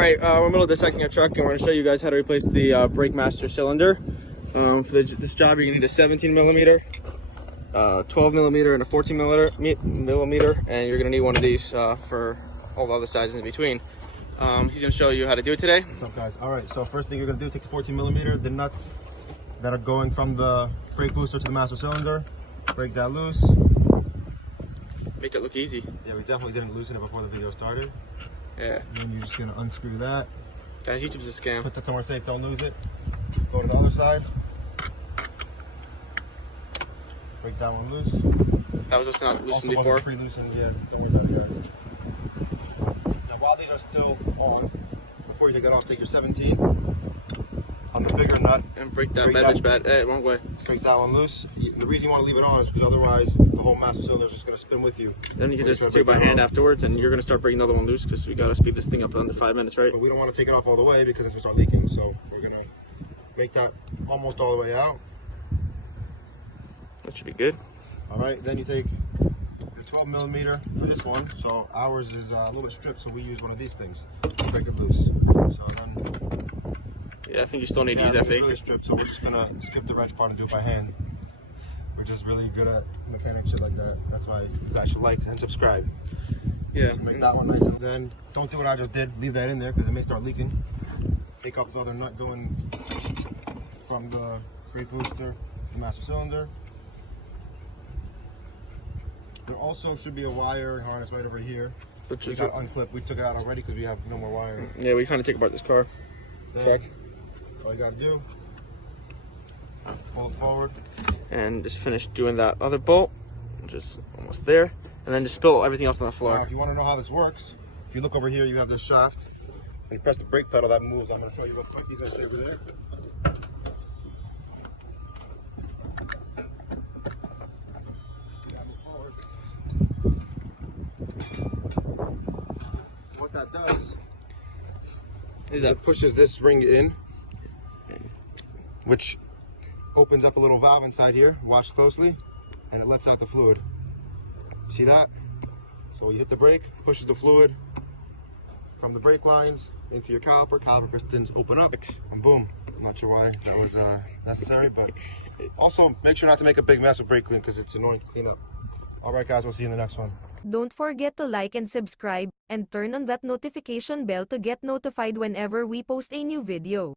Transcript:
Alright, we're in the middle of dissecting a truck and we're going to show you guys how to replace the brake master cylinder. For this job you're going to need a 17 millimeter, 12 millimeter, and a 14 millimeter, and you're going to need one of these for all the other sizes in between. He's going to show you how to do it today. What's up, guys? Alright, so first thing you're going to do, take the 14 millimeter, the nuts that are going from the brake booster to the master cylinder, break that loose. Make it look easy. Yeah, we definitely didn't loosen it before the video started. Yeah. And then you're just going to unscrew that. Guys, YouTube's a scam. Put that somewhere safe, don't lose it. Go to the other side. Break that one loose. That was just not loosened before. Also pre-loosened, yeah, don't worry about it, guys. Now while these are still on, before you take that off, take your 17 on the bigger nut. And break that bitch bad. Hey, wrong way. Break that one loose. The reason you want to leave it on is because otherwise the whole master cylinder is just going to spin with you. Then you can just do it by hand afterwards, and you're going to start breaking the other one loose because we got to speed this thing up under 5 minutes, right? But we don't want to take it off all the way because it's going to start leaking. So we're going to make that almost all the way out. That should be good. Alright, then you take the 12 millimeter for this one. So ours is a little bit stripped, so we use one of these things to break it loose. So then, yeah, I think you still need to use that. It's really stripped, so we're just gonna skip the wrench part and do it by hand. We're just really good at mechanic shit like that. That's why you guys should like and subscribe. Yeah. Make that one nice, and then don't do what I just did. Leave that in there because it may start leaking. Take off this other nut going from the brake booster to the master cylinder. There also should be a wire harness right over here. Which we is got unclipped. We took it out already because we have no more wire. Yeah, we kind of take apart this car. Check. All you gotta do, pull it forward. And just finish doing that other bolt, which is almost there. And then just spill everything else on the floor. Now, if you want to know how this works, if you look over here, you have this shaft. And you press the brake pedal, that moves. I'm gonna show you real quick. These are stay over there. What that does is it pushes this ring in, which opens up a little valve inside here. Watch closely, and it lets out the fluid. See that? So when you hit the brake, it pushes the fluid from the brake lines into your caliper. Caliper pistons open up, and boom. I'm not sure why that was necessary, but also make sure not to make a big mess with brake clean because it's annoying to clean up. All right, guys, we'll see you in the next one. Don't forget to like and subscribe, and turn on that notification bell to get notified whenever we post a new video.